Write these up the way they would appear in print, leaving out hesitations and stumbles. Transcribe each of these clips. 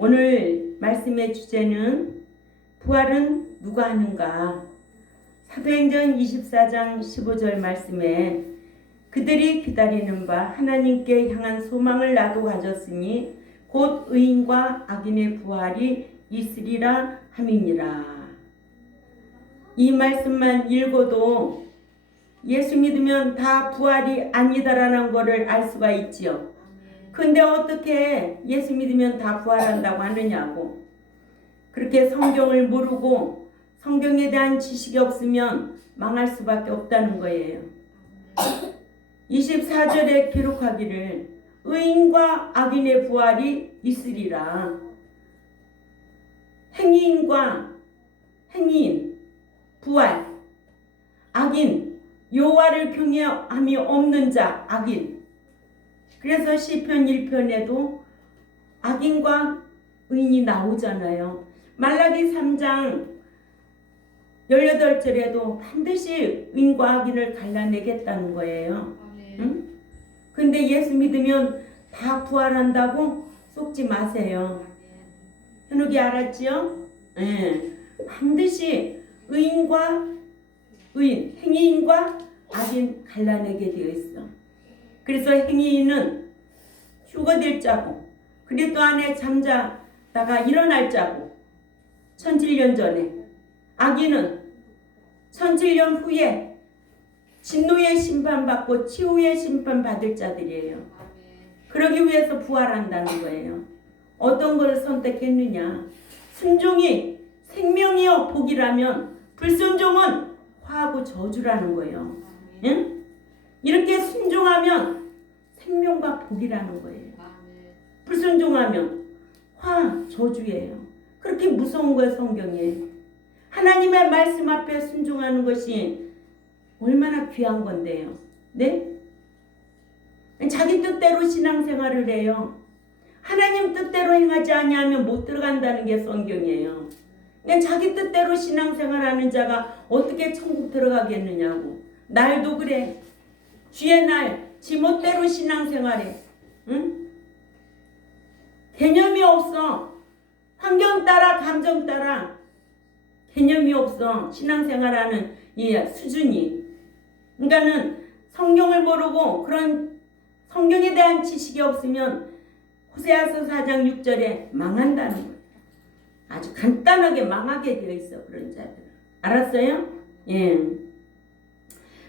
오늘 말씀의 주제는 부활은 누가 하는가? 사도행전 24장 15절 말씀에 그들이 기다리는 바 하나님께 향한 소망을 나도 가졌으니 곧 의인과 악인의 부활이 있으리라 함이니라. 이 말씀만 읽어도 예수 믿으면 다 부활이 아니다라는 것을 알 수가 있지요. 근데 어떻게 예수 믿으면 다 부활한다고 하느냐고. 그렇게 성경을 모르고 성경에 대한 지식이 없으면 망할 수밖에 없다는 거예요. 24절에 기록하기를 의인과 악인의 부활이 있으리라. 행위인, 부활, 악인, 여호와를 경외함이 없는 자, 악인. 그래서 시편 1편에도 악인과 의인이 나오잖아요. 말라기 3장 18절에도 반드시 의인과 악인을 갈라내겠다는 거예요. 응? 근데 예수 믿으면 다 부활한다고 속지 마세요. 현욱이 알았지요? 네. 반드시 행위인과 악인 갈라내게 되어 있어. 그래서 행위인은 휴거될 자고 그리스도 안에 잠자다가 일어날 자고 1700년 전에, 악인은 1700년 후에 진노의 심판받고 치유의 심판받을 자들이에요. 그러기 위해서 부활한다는 거예요. 어떤 걸 선택했느냐? 순종이 생명이요 복이라면 불순종은 화하고 저주라는 거예요. 응? 이렇게 순종하면 생명과 복이라는 거예요. 불순종하면 화, 저주예요. 그렇게 무서운 거예요, 성경에. 하나님의 말씀 앞에 순종하는 것이 얼마나 귀한 건데요. 네? 자기 뜻대로 신앙생활을 해요. 하나님 뜻대로 행하지 아니하면 못 들어간다는 게 성경이에요. 자기 뜻대로 신앙생활하는 자가 어떻게 천국 들어가겠느냐고. 날도 그래. 주의 날 지멋대로 신앙생활해. 응? 개념이 없어. 환경 따라 감정 따라 개념이 없어. 신앙생활하는 이 수준이. 그러니까는 성경을 모르고 그런 성경에 대한 지식이 없으면 호세아서 4장 6절에 망한다는 거예요. 아주 간단하게 망하게 되어 있어. 그런 자들은. 알았어요? 예.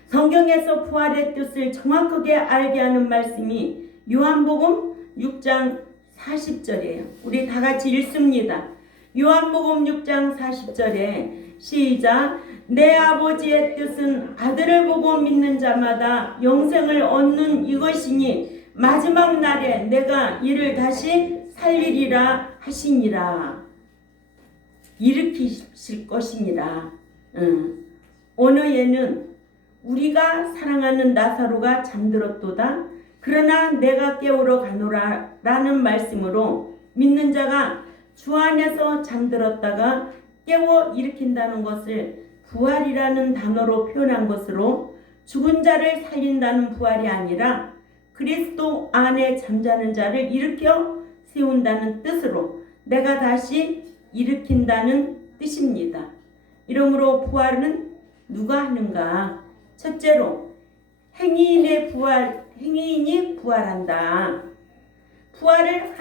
성경에서 부활의 뜻을 정확하게 알게 하는 말씀이 요한복음 6장 40절이에요. 우리 다 같이 읽습니다. 요한복음 6장 40절에 시작. 내 아버지의 뜻은 아들을 보고 믿는 자마다 영생을 얻는 이것이니 마지막 날에 내가 이를 다시 살리리라 하시니라. 일으키실 것이니라. 오늘에는 우리가 사랑하는 나사로가 잠들었도다. 그러나 내가 깨우러 가노라 라는 말씀으로 믿는 자가 주 안에서 잠들었다가 깨워 일으킨다는 것을 부활이라는 단어로 표현한 것으로 죽은 자를 살린다는 부활이 아니라 그리스도 안에 잠자는 자를 일으켜 세운다는 뜻으로 내가 다시 일으킨다는 뜻입니다. 이러므로 부활은 누가 하는가? 첫째로 행위인이 부활한다. 부활을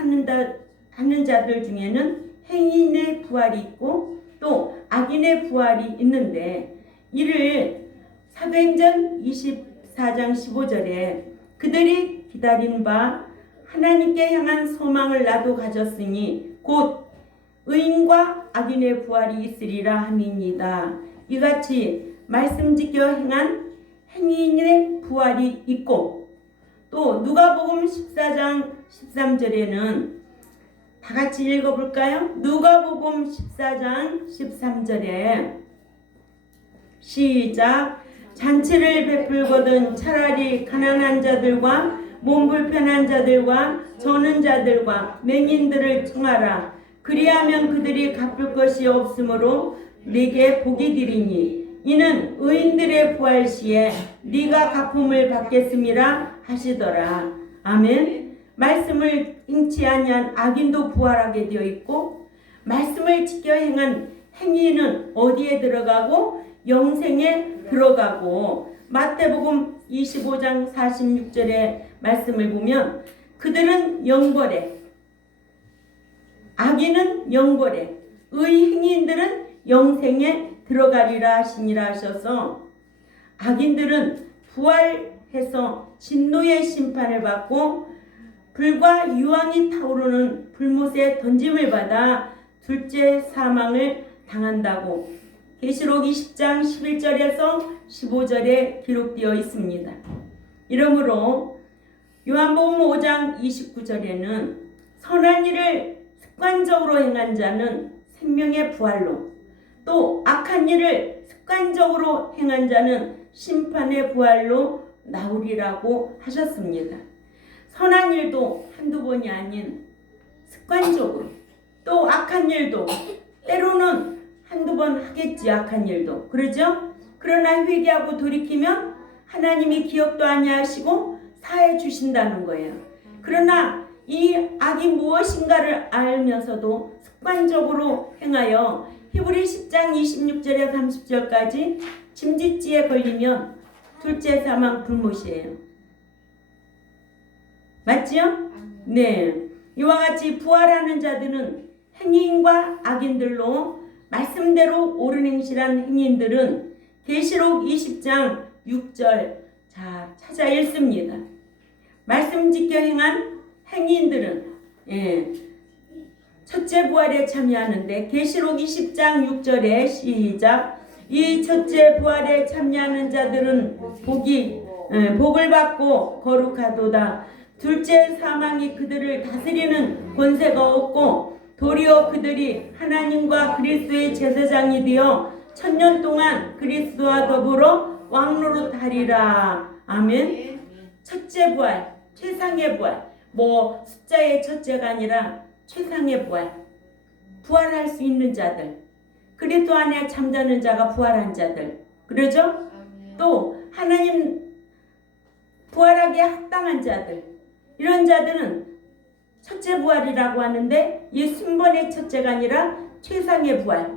하는 자들 중에는 행위인의 부활이 있고 또 악인의 부활이 있는데 이를 사도행전 24장 15절에 그들이 기다린 바 하나님께 향한 소망을 나도 가졌으니 곧 의인과 악인의 부활이 있으리라 함이니이다. 이같이 말씀 지켜 행한 행위인의 부활이 있고 또 누가복음 14장 13절에는 다 같이 읽어볼까요? 누가복음 14장 13절에 시작. 잔치를 베풀거든 차라리 가난한 자들과 몸 불편한 자들과 저는 자들과 맹인들을 청하라. 그리하면 그들이 갚을 것이 없으므로 네게 복이 되리니 이는 의인들의 부활 시에 네가 갚음을 받겠음이라 하시더라. 아멘. 말씀을 행치 아니한 악인도 부활하게 되어 있고, 말씀을 지켜 행한 행위는 어디에 들어가고 영생에 들어가고, 마태복음 25장 46절의 말씀을 보면 그들은 영벌에, 악인은 영벌에, 의 행인들은 영생에 들어가리라 하시니라 하셔서, 악인들은 부활해서 진노의 심판을 받고 불과 유황이 타오르는 불못에 던짐을 받아 둘째 사망을 당한다고 계시록 20장 11절에서 15절에 기록되어 있습니다. 이러므로 요한복음 5장 29절에는 선한 일을 습관적으로 행한 자는 생명의 부활로, 또 악한 일을 습관적으로 행한 자는 심판의 부활로 나오리라고 하셨습니다. 선한 일도 한두 번이 아닌 습관적으로, 또 악한 일도 때로는 한두 번 하겠지. 악한 일도 그러죠. 그러나 회개하고 돌이키면 하나님이 기억도 아니하시고 사해 주신다는 거예요. 그러나 이 악이 무엇인가를 알면서도 습관적으로 행하여 히브리 10장 26절에 30절까지 짐짓지에 걸리면 둘째 사망 불못이에요. 맞죠? 네. 이와 같이 부활하는 자들은 행인과 악인들로, 말씀대로 옳은 행실한 행인들은 계시록 20장 6절 자 찾아 읽습니다. 말씀 지켜 행한 행인들은 첫째 부활에 참여하는데, 계시록 20장 6절에 시작. 이 첫째 부활에 참여하는 자들은 복을 받고 거룩하도다. 둘째 사망이 그들을 다스리는 권세가 없고 도리어 그들이 하나님과 그리스도의 제사장이 되어 천년 동안 그리스도와 더불어 왕노릇하리라. 아멘. 첫째 부활, 최상의 부활, 뭐 숫자의 첫째가 아니라 최상의 부활, 부활할 수 있는 자들, 그리스도 안에 잠자는 자가 부활한 자들, 그러죠? 또 하나님 부활하기에 합당한 자들, 이런 자들은 첫째 부활이라고 하는데, 이 순번의 첫째가 아니라 최상의 부활.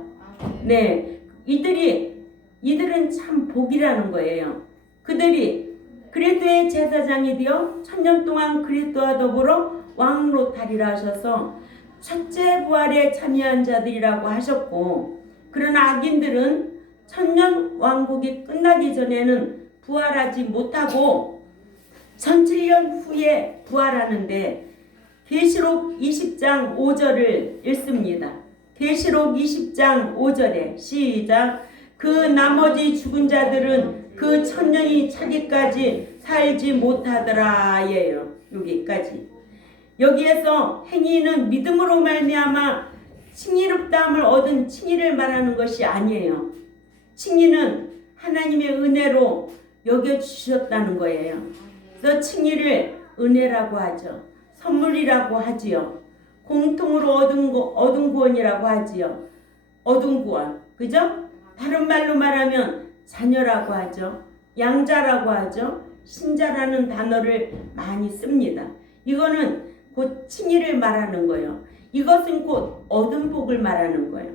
네, 이들은 참 복이라는 거예요. 그들이 그리스도의 제사장이 되어 천년 동안 그리스도와 더불어 왕노릇하리라 하셔서 첫째 부활에 참여한 자들이라고 하셨고, 그러나 악인들은 천년 왕국이 끝나기 전에는 부활하지 못하고 1007년 후에 부활하는데, 계시록 20장 5절을 읽습니다. 계시록 20장 5절에 시작. 그 나머지 죽은 자들은 그 천년이 차기까지 살지 못하더라 예요. 여기까지. 여기에서 행위는 믿음으로 말미암아 칭의롭다함을 얻은 칭의를 말하는 것이 아니에요. 칭의는 하나님의 은혜로 여겨주셨다는 거예요. 그래서 칭의를 은혜라고 하죠. 선물이라고 하지요. 공통으로 얻은 구원이라고 하지요. 얻은 구원. 그죠? 다른 말로 말하면 자녀라고 하죠. 양자라고 하죠. 신자라는 단어를 많이 씁니다. 이거는 곧 칭의를 말하는 거예요. 이것은 곧 얻은 복을 말하는 거예요.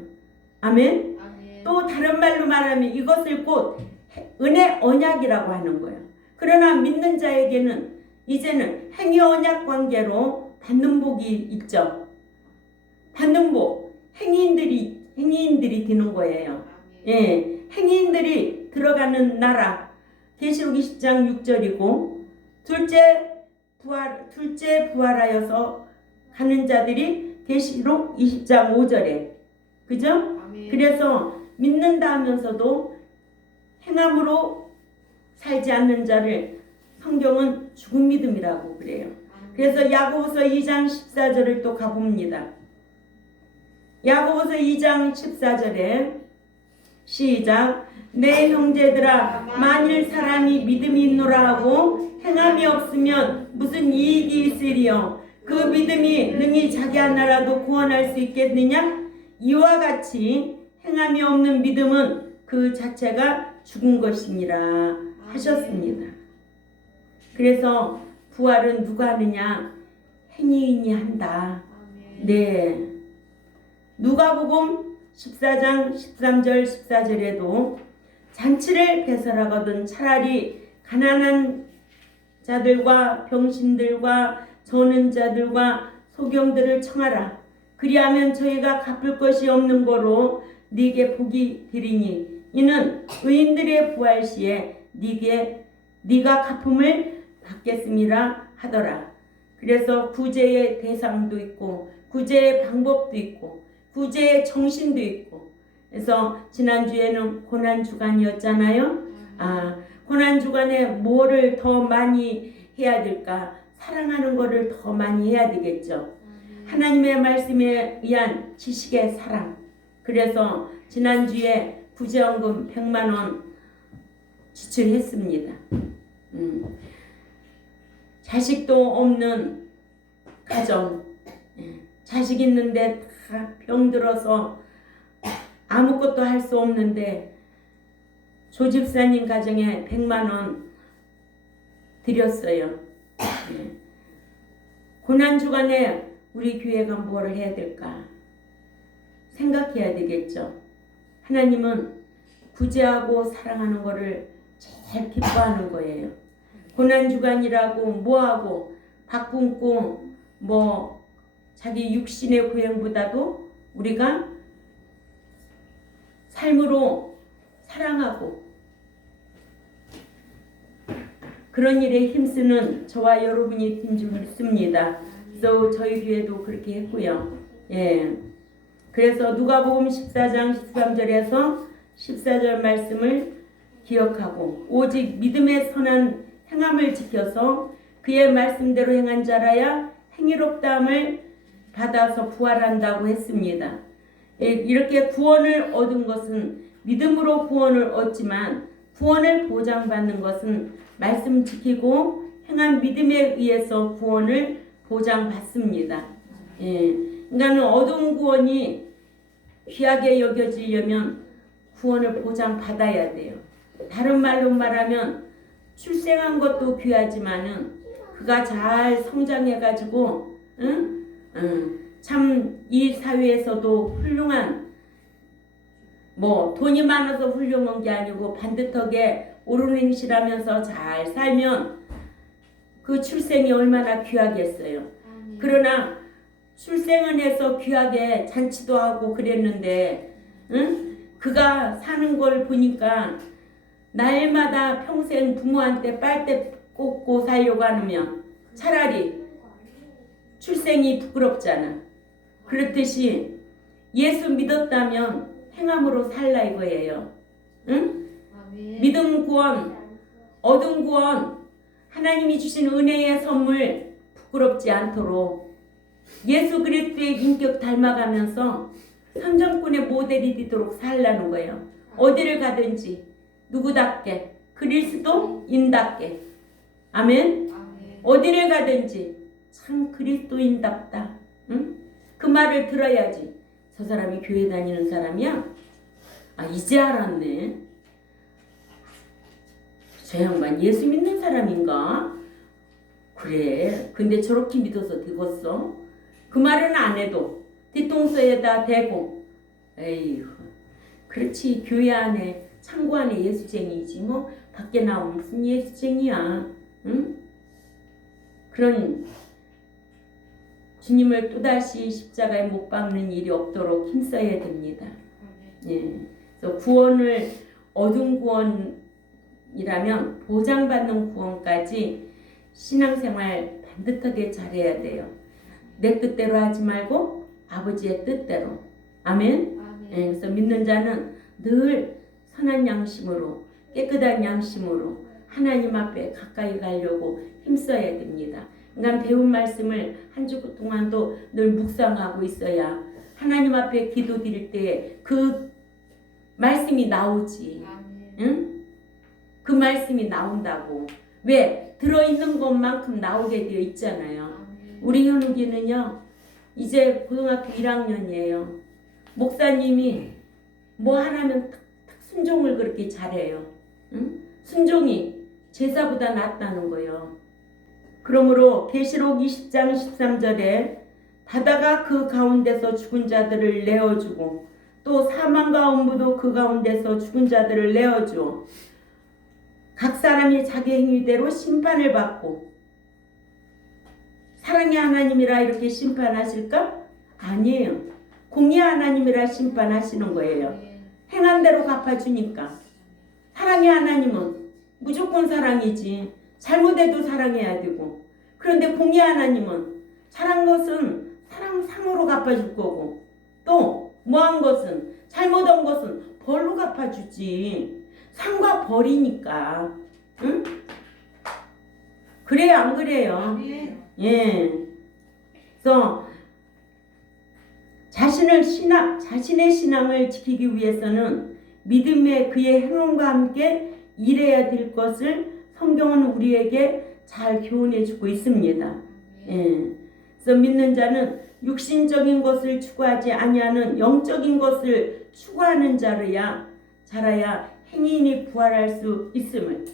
아멘? 또 다른 말로 말하면 이것을 곧 은혜 언약이라고 하는 거예요. 그러나 믿는 자에게는 이제는 행위 언약 관계로 받는 복이 있죠. 받는 복, 행위인들이 되는 거예요. 예, 행위인들이 들어가는 나라, 계시록 20장 6절이고, 둘째 부활하여서 가는 자들이 계시록 20장 5절에, 그죠? 그래서 믿는다 하면서도 행함으로 살지 않는 자를 성경은 죽은 믿음이라고 그래요. 그래서 야고보서 2장 14절을 또 가봅니다. 야고보서 2장 14절에 시작. 내 형제들아, 만일 사람이 믿음이 있노라 하고 행함이 없으면 무슨 이익이 있으리요? 그 믿음이 능히 자기 하나라도 구원할 수 있겠느냐? 이와 같이 행함이 없는 믿음은 그 자체가 죽은 것이니라 하셨습니다. 그래서 부활은 누가 하느냐? 행위인이 한다. 네. 누가복음 14장 13절 14절에도 잔치를 배설하거든 차라리 가난한 자들과 병신들과 저는 자들과 소경들을 청하라. 그리하면 저희가 갚을 것이 없는 거로 네게 복이 되리니 이는 의인들의 부활 시에 네가 갚음을 받겠음이라 하더라. 그래서 구제의 대상도 있고 구제의 방법도 있고 구제의 정신도 있고. 그래서 지난주에는 고난주간이었잖아요. 고난주간에 뭐를 더 많이 해야 될까? 사랑하는 거를 더 많이 해야 되겠죠. 하나님의 말씀에 의한 지식의 사랑. 그래서 지난주에 구제원금 100만 원 지출했습니다. 자식도 없는 가정, 자식 있는데 다 병들어서 아무것도 할 수 없는데 조집사님 가정에 100만 원 드렸어요. 고난주간에 우리 교회가 뭘 해야 될까 생각해야 되겠죠. 하나님은 구제하고 사랑하는 것을 제일 기뻐하는 거예요. 고난주간이라고 뭐하고 밥 굶고 뭐 자기 육신의 고행보다도 우리가 삶으로 사랑하고 그런 일에 힘쓰는 저와 여러분이 된 줄 믿습니다. 그래서 저희 교회도 그렇게 했고요. 그래서 누가복음 14장 13절에서 14절 말씀을 기억하고 오직 믿음의 선한 행함을 지켜서 그의 말씀대로 행한 자라야 행위롭다함을 받아서 부활한다고 했습니다. 이렇게 구원을 얻은 것은 믿음으로 구원을 얻지만 구원을 보장받는 것은 말씀 지키고 행한 믿음에 의해서 구원을 보장받습니다. 그러니까 얻은 구원이 귀하게 여겨지려면 구원을 보장받아야 돼요. 다른 말로 말하면 출생한 것도 귀하지만은 그가 잘 성장해가지고 참 이 사회에서도 훌륭한 뭐 돈이 많아서 훌륭한 게 아니고 반듯하게 옳은 행실하면서 잘 살면 그 출생이 얼마나 귀하겠어요. 그러나 출생은 해서 귀하게 잔치도 하고 그랬는데 그가 사는 걸 보니까 날마다 평생 부모한테 빨대 꽂고 살려고 하면 차라리 출생이 부끄럽잖아. 그렇듯이 예수 믿었다면 행함으로 살라 이거예요. 믿음 구원, 얻은 구원, 하나님이 주신 은혜의 선물 부끄럽지 않도록 예수 그리스도의 인격 닮아가면서 선정꾼의 모델이 되도록 살라는 거예요. 어디를 가든지 누구답게 그리스도인답게. 아멘. 어디를 가든지 참 그리스도인답다. 그 말을 들어야지. 저 사람이 교회 다니는 사람이야? 이제 알았네. 저 양반 예수 믿는 사람인가? 그래. 근데 저렇게 믿어서 되겠어? 그 말은 안 해도 뒤통수에다 대고 에이구 그렇지. 교회 안에 창고 안에 예수쟁이지 뭐 밖에 나오면 무슨 예수쟁이야. 그런 주님을 또다시 십자가에 못 박는 일이 없도록 힘써야 됩니다. 그래서 구원을 얻은 구원이라면 보장받는 구원까지 신앙생활 반듯하게 잘해야 돼요. 내 뜻대로 하지 말고 아버지의 뜻대로. 아멘. 그래서 믿는 자는 늘 선한 양심으로 깨끗한 양심으로 하나님 앞에 가까이 가려고 힘써야 됩니다. 그러니까 배운 말씀을 한 주 동안도 늘 묵상하고 있어야 하나님 앞에 기도드릴 때 그 말씀이 나오지. 응? 그 말씀이 나온다고. 왜? 들어있는 것만큼 나오게 되어 있잖아요. 우리 현욱이는요 이제 고등학교 1학년이에요. 목사님이 뭐 하나면 탁 순종을 그렇게 잘해요. 응? 순종이 제사보다 낫다는 거예요. 그러므로 계시록 20장 13절에 바다가 그 가운데서 죽은 자들을 내어주고 또 사망과 음부도 그 가운데서 죽은 자들을 내어주어 각 사람이 자기 행위대로 심판을 받고 사랑의 하나님이라 이렇게 심판하실까? 아니에요. 공의 하나님이라 심판하시는 거예요. 행한 대로 갚아주니까. 사랑의 하나님은 무조건 사랑이지. 잘못해도 사랑해야 되고. 그런데 공의 하나님은 잘한 것은 사랑상으로 갚아줄 거고 또 뭐한 것은 잘못한 것은 벌로 갚아주지. 상과 벌이니까. 응? 그래요 안 그래요? 예. 그래서 자신의 신앙을 지키기 위해서는 믿음의 그의 행함과 함께 일해야 될 것을 성경은 우리에게 잘 교훈해 주고 있습니다. 예. 그래서 믿는 자는 육신적인 것을 추구하지 아니하는 영적인 것을 추구하는 자라야 행인이 부활할 수 있음을,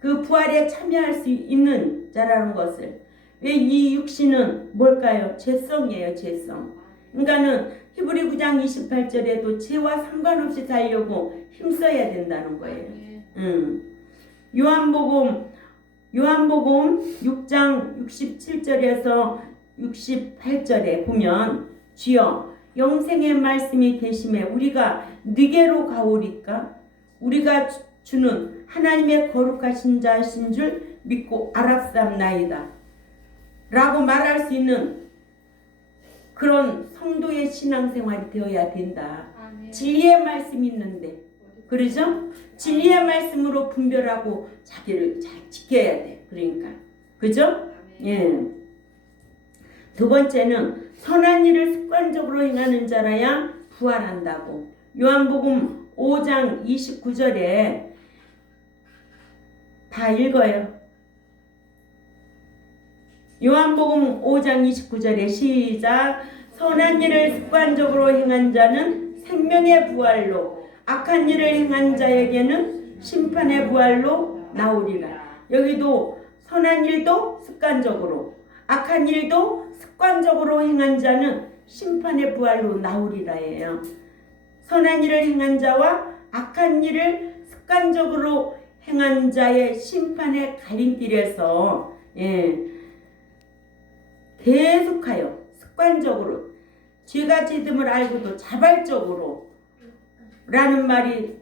그 부활에 참여할 수 있는 자라는 것을. 왜 이 육신은 뭘까요? 죄성이에요. 죄성. 그러니까는 히브리 9장 28절에도 죄와 상관없이 살려고 힘써야 된다는 거예요. 요한복음 6장 67절에서 68절에 보면 주여 영생의 말씀이 계심에 우리가 네게로 가오리까? 우리가 주는 하나님의 거룩하신 자신 줄 믿고 알았삼나이다 라고 말할 수 있는 그런 성도의 신앙생활이 되어야 된다. 진리의 말씀이 있는데, 그러죠? 진리의 말씀으로 분별하고 자기를 잘 지켜야 돼. 그러니까 그죠? 예. 두 번째는 선한 일을 습관적으로 행하는 자라야 부활한다고. 요한복음 5장 29절에 다 읽어요. 요한복음 5장 29절에 시작. 선한 일을 습관적으로 행한 자는 생명의 부활로, 악한 일을 행한 자에게는 심판의 부활로 나오리라. 여기도 선한 일도 습관적으로, 악한 일도 습관적으로 행한 자는 심판의 부활로 나오리라예요. 선한 일을 행한 자와 악한 일을 습관적으로 행한 자의 심판의 갈림길에서 계속하여 습관적으로 죄가 지음을 알고도 자발적으로 라는 말이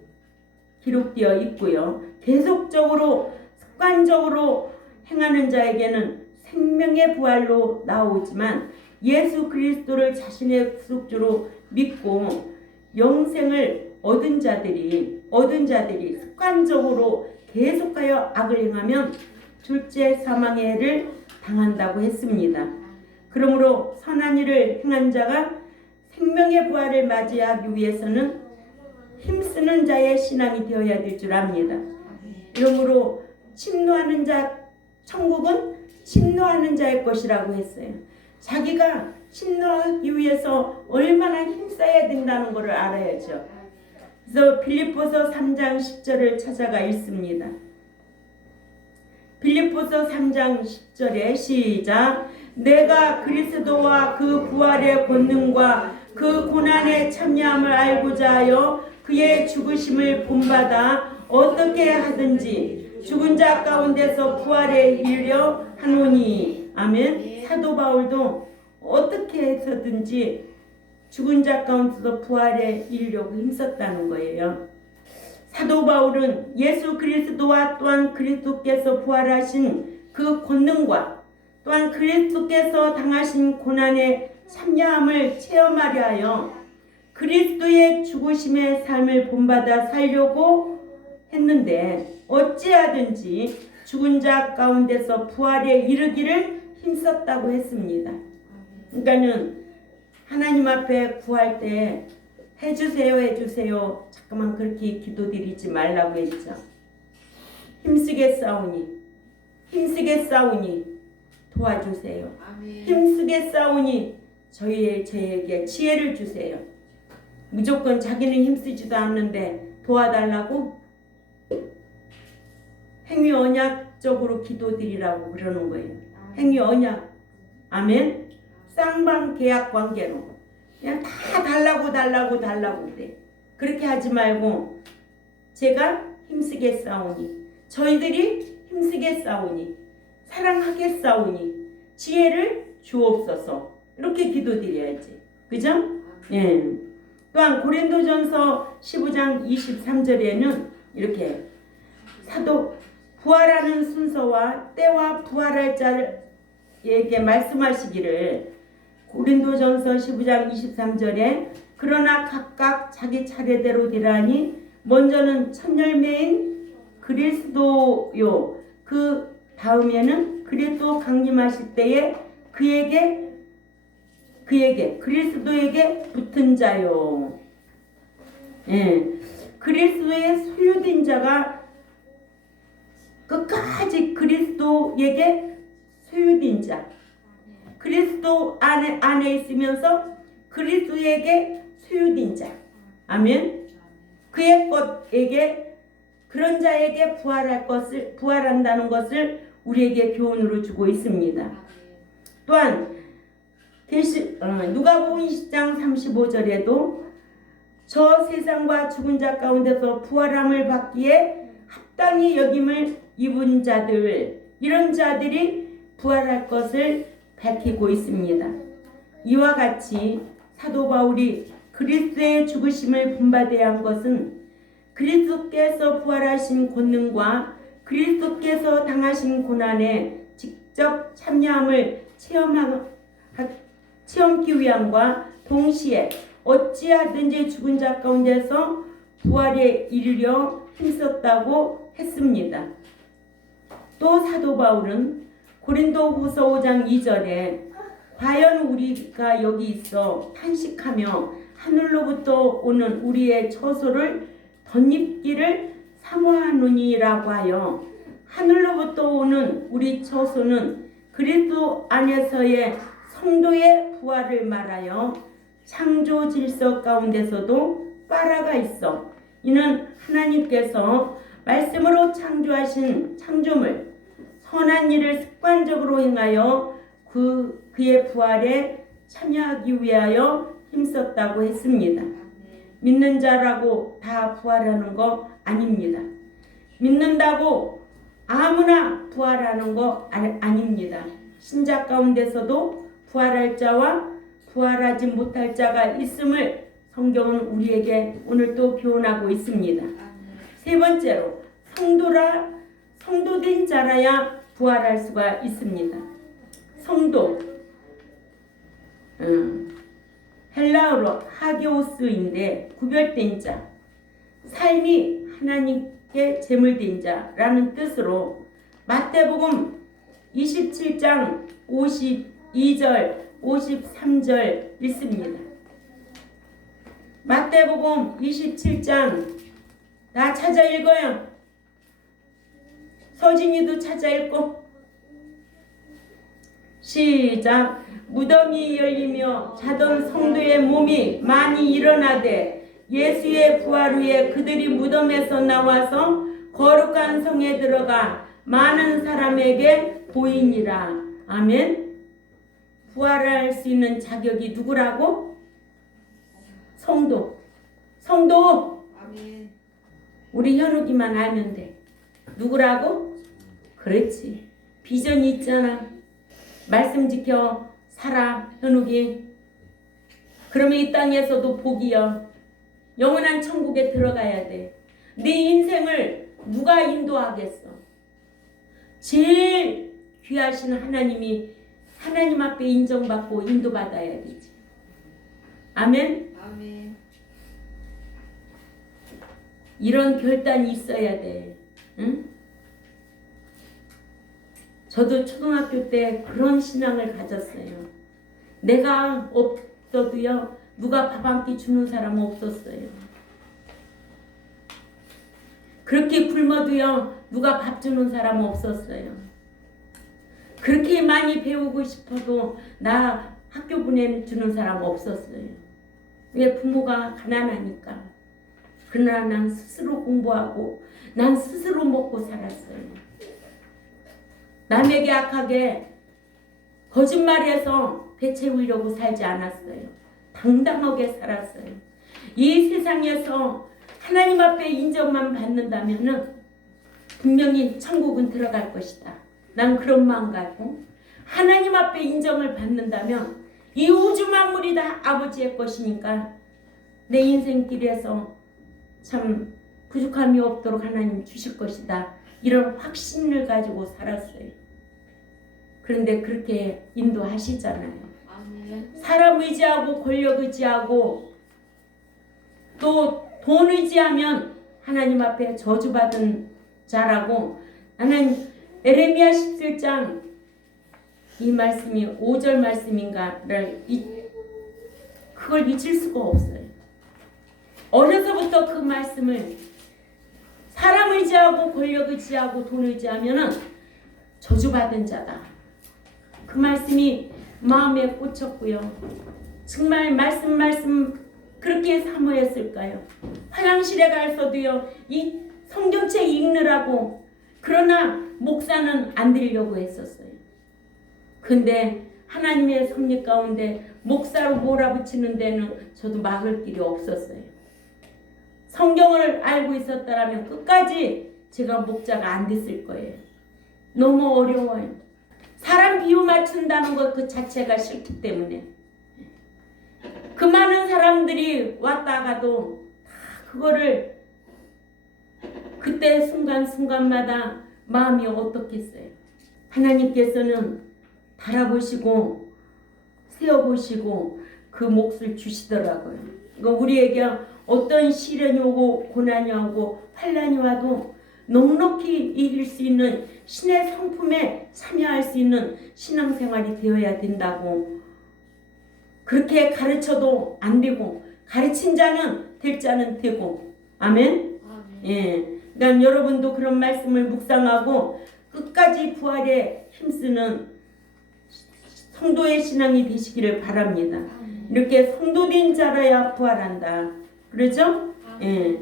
기록되어 있고요. 계속적으로 습관적으로 행하는 자에게는 생명의 부활로 나오지만 예수 그리스도를 자신의 구속주로 믿고 영생을 얻은 자들이 습관적으로 계속하여 악을 행하면 둘째 사망의 해를 당한다고 했습니다. 그러므로 선한 일을 행한 자가 생명의 부활을 맞이하기 위해서는 힘쓰는 자의 신앙이 되어야 될 줄 압니다. 그러므로 침노하는 자, 천국은 침노하는 자의 것이라고 했어요. 자기가 침노하기 위해서 얼마나 힘써야 된다는 것을 알아야죠. 그래서 빌립보서 3장 10절을 찾아가 읽습니다. 빌립보서 3장 10절에 시작. 내가 그리스도와 그 부활의 권능과 그 고난에 참여함을 알고자 하여 그의 죽으심을 본받아 어떻게 하든지 죽은 자 가운데서 부활에 이르려 하노니. 아멘. 사도 바울도 어떻게 해서든지 죽은 자 가운데서 부활에 이르려고 힘썼다는 거예요. 사도 바울은 예수 그리스도와 또한 그리스도께서 부활하신 그 권능과 또한 그리스도께서 당하신 고난에 참여함을 체험하려 하여 그리스도의 죽으심의 삶을 본받아 살려고 했는데 어찌하든지 죽은 자 가운데서 부활에 이르기를 힘썼다고 했습니다. 그러니까는 하나님 앞에 구할 때 해주세요 잠깐만 그렇게 기도드리지 말라고 했죠. 힘쓰게 싸우니 도와주세요. 아멘. 힘쓰게 싸우니 저에게 지혜를 주세요. 무조건 자기는 힘쓰지도 않는데 도와달라고 행위 언약적으로 기도드리라고 그러는 거예요. 행위 언약. 아멘. 쌍방 계약 관계로 그냥 다 달라고 그래. 그렇게 하지 말고 제가 힘쓰게 싸우니, 저희들이 힘쓰게 싸우니, 사랑하게 싸우니 지혜를 주옵소서. 이렇게 기도드려야지. 그죠? 예. 또한 고린도전서 15장 23절에는 이렇게 사도 부활하는 순서와 때와 부활할 자에게 말씀하시기를, 고린도전서 15장 23절에 그러나 각각 자기 차례대로 되라니 먼저는 첫 열매인 그리스도요, 그 다음에는 그리스도 강림하실 때에 그에게 그리스도에게 붙은 자요. 예, 그리스도의 소유된 자가 끝까지 그리스도에게 소유된 자, 그리스도 안에 있으면서 그리스도에게 소유된 자. 아멘. 그의 것에게, 그런 자에게 부활한다는 것을 우리에게 교훈으로 주고 있습니다. 또한 누가복음 20장 35절에도 저 세상과 죽은 자 가운데서 부활함을 받기에 합당히 여김을 입은 자들, 이런 자들이 부활할 것을 밝히고 있습니다. 이와 같이 사도 바울이 그리스도의 죽으심을 본받아야 한 것은 그리스도께서 부활하신 권능과 그리스도께서 당하신 고난에 직접 참여함을 체험기 위함과 동시에 어찌하든지 죽은 자 가운데서 부활에 이르려 힘썼다고 했습니다. 또 사도 바울은 고린도후서 5장 2절에 과연 우리가 여기 있어 탄식하며 하늘로부터 오는 우리의 처소를 덧입기를 사모하노니라고 하여, 하늘로부터 오는 우리 처소는 그리스도 안에서의 성도의 부활을 말하여 창조 질서 가운데서도 빠라가 있어 이는 하나님께서 말씀으로 창조하신 창조물 선한 일을 습관적으로 행하여 그의 부활에 참여하기 위하여 힘썼다고 했습니다. 믿는 자라고 다 부활하는 거 아닙니다. 믿는다고 아무나 부활하는 거 아닙니다. 신자 가운데서도 부활할 자와 부활하지 못할 자가 있음을 성경은 우리에게 오늘 또 교훈하고 있습니다. 세 번째로 성도된 자라야 부활할 수가 있습니다. 성도, 헬라어로 하게오스인데 구별된 자, 삶이 하나님께 제물된 자라는 뜻으로 마태복음 27장 52절 53절 읽습니다. 마태복음 27장 다 찾아 읽어요. 서진이도 찾아 읽고. 시작. 무덤이 열리며 자던 성도의 몸이 많이 일어나되 예수의 부활 후에 그들이 무덤에서 나와서 거룩한 성에 들어가 많은 사람에게 보이니라. 아멘. 부활할 수 있는 자격이 누구라고? 성도. 아멘. 우리 현욱이만 알면 돼. 누구라고? 그렇지. 비전이 있잖아. 말씀 지켜 살아, 현욱이. 그러면 이 땅에서도 복이여. 영원한 천국에 들어가야 돼. 네 인생을 누가 인도하겠어? 제일 귀하신 하나님이 하나님 앞에 인정받고 인도받아야 되지. 아멘. 아멘. 이런 결단이 있어야 돼. 응? 저도 초등학교 때 그런 신앙을 가졌어요. 내가 없어도요, 누가 밥 한 끼 주는 사람은 없었어요. 그렇게 굶어도요, 누가 밥 주는 사람은 없었어요. 그렇게 많이 배우고 싶어도 나 학교 보내주는 사람 없었어요. 왜? 부모가 가난하니까. 그러나 난 스스로 공부하고 난 스스로 먹고 살았어요. 남에게 악하게 거짓말해서 배 채우려고 살지 않았어요. 당당하게 살았어요. 이 세상에서 하나님 앞에 인정만 받는다면은 분명히 천국은 들어갈 것이다. 난 그런 마음 갖고 하나님 앞에 인정을 받는다면 이 우주 만물이 다 아버지의 것이니까 내 인생길에서 참 부족함이 없도록 하나님 주실 것이다. 이런 확신을 가지고 살았어요. 그런데 그렇게 인도하시잖아요. 사람 의지하고 권력 의지하고 또 돈 의지하면 하나님 앞에 저주받은 자라고. 나는 에레미야 17장 이 말씀이 5절 말씀인가를 그걸 잊을 수가 없어요. 어려서부터 그 말씀을 사람 의지하고 권력 의지하고 돈 의지하면은 저주받은 자다. 그 말씀이 마음에 꽂혔고요. 정말 말씀 그렇게 사모했을까요? 화장실에 가서도요 이 성경책 읽느라고. 그러나 목사는 안 드리려고 했었어요. 근데 하나님의 섭리 가운데 목사로 몰아붙이는 데는 저도 막을 길이 없었어요. 성경을 알고 있었다면 끝까지 제가 목자가 안 됐을 거예요. 너무 어려워요. 사람 비유 맞춘다는 것 그 자체가 싫기 때문에. 그 많은 사람들이 왔다가도 다 그거를 그때 순간순간마다 마음이 어떻겠어요. 하나님께서는 달아보시고 세어보시고 그 몫을 주시더라고요. 그러니까 우리에게 어떤 시련이 오고 고난이 오고 환난이 와도 넉넉히 이길 수 있는 신의 성품에 참여할 수 있는 신앙생활이 되어야 된다고. 그렇게 가르쳐도 안 되고 가르친 자는 될 자는 되고. 아멘. 예. 그러니까 여러분도 그런 말씀을 묵상하고 끝까지 부활에 힘쓰는 성도의 신앙이 되시기를 바랍니다. 이렇게 성도된 자라야 부활한다. 그렇죠? 예.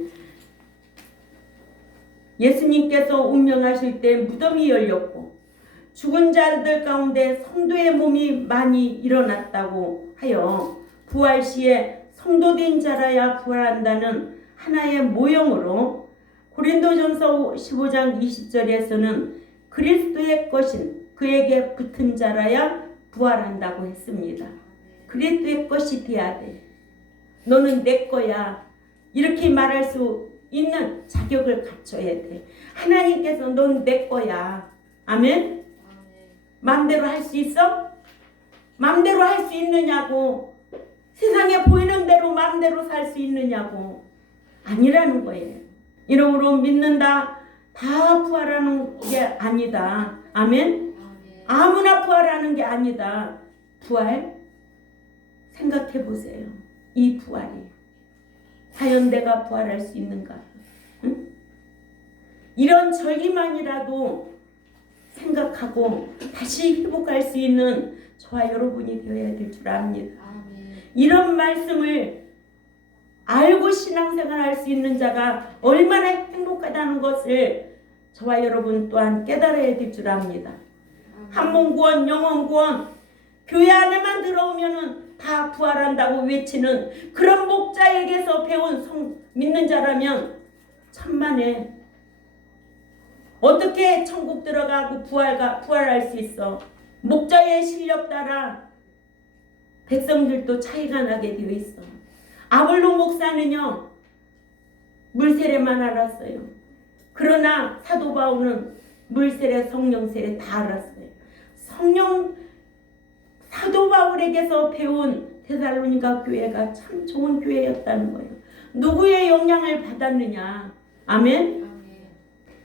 예수님께서 운명하실 때 무덤이 열렸고 죽은 자들 가운데 성도의 몸이 많이 일어났다고 하여 부활 시에 성도된 자라야 부활한다는 하나의 모형으로 고린도전서 15장 20절에서는 그리스도의 것인 그에게 붙은 자라야 부활한다고 했습니다. 그리스도의 것이 돼야 돼. 너는 내 거야. 이렇게 말할 수 있는 자격을 갖춰야 돼. 하나님께서 넌 내 거야. 아멘? 마음대로 할 수 있어? 마음대로 할 수 있느냐고. 세상에 보이는 대로 마음대로 살 수 있느냐고. 아니라는 거예요. 이러므로 믿는다 다 부활하는 게 아니다. 아멘? 아무나 부활하는 게 아니다. 부활 생각해 보세요. 이 부활이 과연 내가 부활할 수 있는가? 응? 이런 절기만이라도 생각하고 다시 회복할 수 있는 저와 여러분이 되어야 될 줄 압니다. 이런 말씀을 알고 신앙생활 할 수 있는 자가 얼마나 행복하다는 것을 저와 여러분 또한 깨달아야 될 줄 압니다. 한몸 구원, 영혼 구원, 교회 안에만 들어오면은 다 부활한다고 외치는 그런 목자에게서 배운 믿는 자라면 천만에 어떻게 천국 들어가고 부활할 수 있어? 목자의 실력 따라 백성들도 차이가 나게 되어 있어. 아볼로 목사는요 물세례만 알았어요. 그러나 사도 바울은 물세례, 성령세례 다 알았어요. 사도 바울에게서 배운 데살로니가 교회가 참 좋은 교회였다는 거예요. 누구의 영향을 받았느냐? 아멘?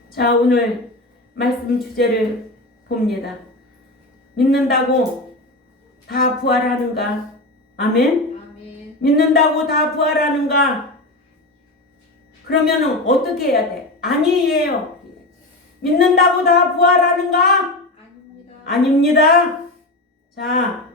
자, 오늘 말씀 주제를 봅니다. 믿는다고 다 부활하는가? 아멘? 믿는다고 다 부활하는가? 그러면 어떻게 해야 돼? 아니에요. 믿는다고 다 부활하는가? 아닙니다. 자,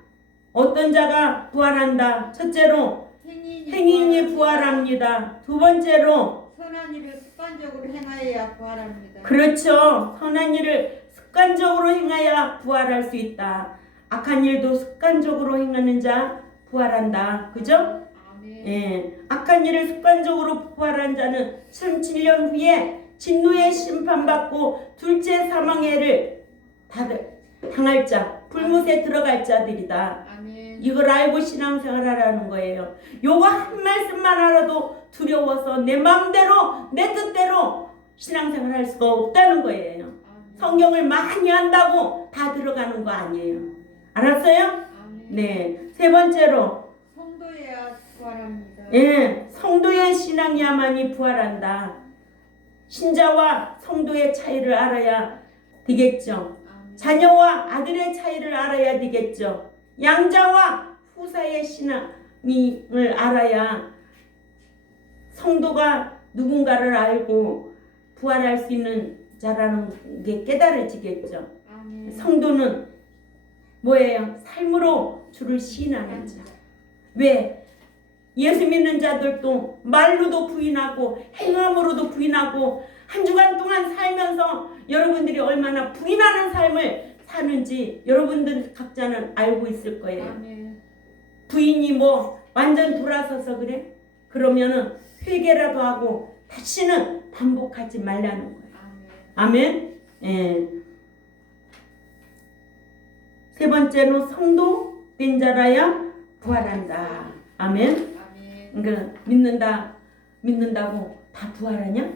어떤 자가 부활한다? 첫째로 행인이 부활합니다. 두 번째로 선한 일을 습관적으로 행하여야 부활합니다. 그렇죠. 선한 일을 습관적으로 행해야 부활할 수 있다. 악한 일도 습관적으로 행하는 자 부활한다. 그죠? 아멘. 예, 악한 일을 습관적으로 부활한 자는 7년 후에 진노의 심판받고 둘째 사망해를 당할 자, 불못에 들어갈 자들이다. 아멘. 이걸 알고 신앙생활하라는 거예요. 요거 한 말씀만 알아도 두려워서 내 마음대로 내 뜻대로 신앙생활할 수가 없다는 거예요. 아멘. 성경을 많이 한다고 다 들어가는 거 아니에요. 알았어요? 아멘. 네. 세 번째로 성도해야 부활합니다. 예, 성도의 신앙이야만이 부활한다. 신자와 성도의 차이를 알아야 되겠죠. 아멘. 자녀와 아들의 차이를 알아야 되겠죠. 양자와 후사의 신앙을 알아야 성도가 누군가를 알고 부활할 수 있는 자라는 게 깨달아지겠죠. 아멘. 성도는 뭐예요? 삶으로 주를 시인하는 자. 왜? 예수 믿는 자들도 말로도 부인하고 행함으로도 부인하고 한 주간 동안 살면서 여러분들이 얼마나 부인하는 삶을 사는지 여러분들 각자는 알고 있을 거예요. 아멘. 부인이 뭐 완전 돌아서서 그래? 그러면은 회개라도 하고 다시는 반복하지 말라는 거예요. 아멘. 아멘. 예. 세 번째로 성도 된 자라야 부활한다. 아멘. 아멘. 그러니까 믿는다고 다 부활하냐?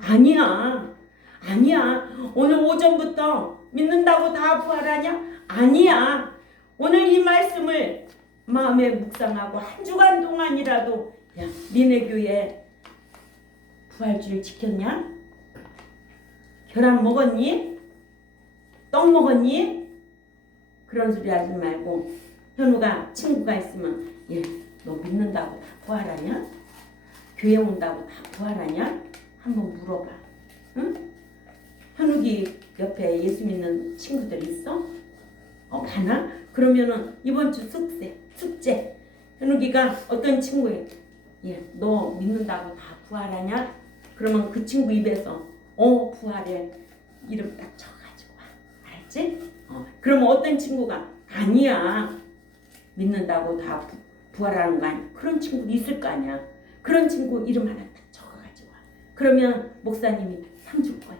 아니야. 아니야. 오늘 오전부터 믿는다고 다 부활하냐? 아니야. 오늘 이 말씀을 마음에 묵상하고 한 주간 동안이라도 야, 니네 교회 부활주일 지켰냐? 계란 먹었니? 떡 먹었니? 그런 소리 하지 말고 현우가 친구가 있으면 예, 너 믿는다고 다 부활하냐? 교회 온다고 다 부활하냐? 한번 물어봐. 응? 현욱이 옆에 예수 믿는 친구들 있어? 많아? 그러면은 이번 주 숙제 현욱이가 어떤 친구에 예, 너 믿는다고 다 부활하냐? 그러면 그 친구 입에서 부활해 이름 딱 쳐가지고 와. 알았지? 그러면 어떤 친구가 아니야 믿는다고 다 부활하는 거 아니야? 그런 친구 있을 거 아니야? 그런 친구 이름 하나 딱 적어가지고 와. 그러면 목사님이 상 줄 거야.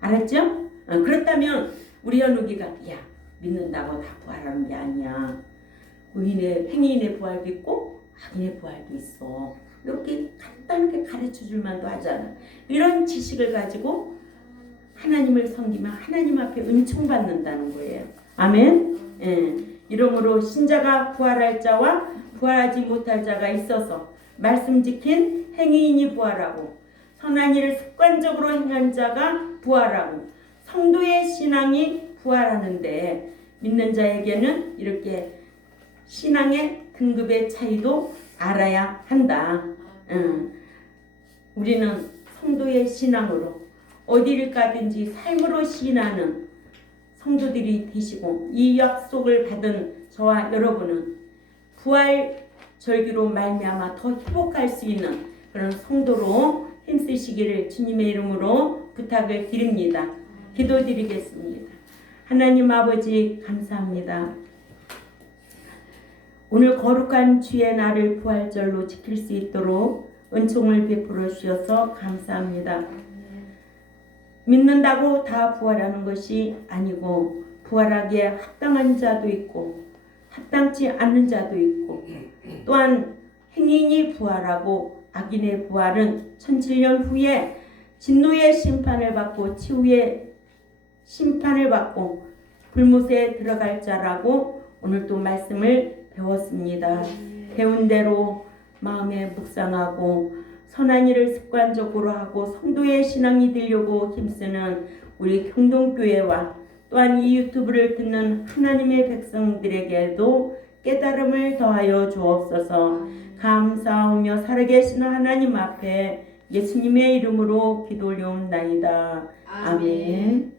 알았죠? 그렇다면 우리 현욱이가 야 믿는다고 다 부활하는 게 아니야. 의인의 행인의 부활도 있고 악인의 부활도 있어. 이렇게 간단하게 가르쳐 줄 만도 하잖아. 이런 지식을 가지고 하나님을 섬기면 하나님 앞에 은총 받는다는 거예요. 아멘. 예. 이러므로 신자가 부활할 자와 부활하지 못할 자가 있어서 말씀 지킨 행위인이 부활하고 선한 일을 습관적으로 행한 자가 부활하고 성도의 신앙이 부활하는데 믿는 자에게는 이렇게 신앙의 등급의 차이도 알아야 한다. 우리는 성도의 신앙으로 어디를 가든지 삶으로 시인하는 성도들이 되시고 이 약속을 받은 저와 여러분은 부활 절기로 말미암아 더 회복할 수 있는 그런 성도로 힘쓰시기를 주님의 이름으로 부탁을 드립니다. 기도드리겠습니다. 하나님 아버지 감사합니다. 오늘 거룩한 주의 날을 부활절로 지킬 수 있도록 은총을 베풀어 주셔서 감사합니다. 믿는다고 다 부활하는 것이 아니고 부활하기에 합당한 자도 있고 합당치 않는 자도 있고 또한 행인이 부활하고 악인의 부활은 1007년 후에 진노의 심판을 받고 치유의 심판을 받고 불못에 들어갈 자라고 오늘 또 말씀을 배웠습니다. 배운 대로 마음에 묵상하고 선한 일을 습관적으로 하고 성도의 신앙이 되려고 힘쓰는 우리 경동교회와 또한 이 유튜브를 듣는 하나님의 백성들에게도 깨달음을 더하여 주옵소서. 감사하며 살아계시는 하나님 앞에 예수님의 이름으로 기도 올려옵나이다. 아멘.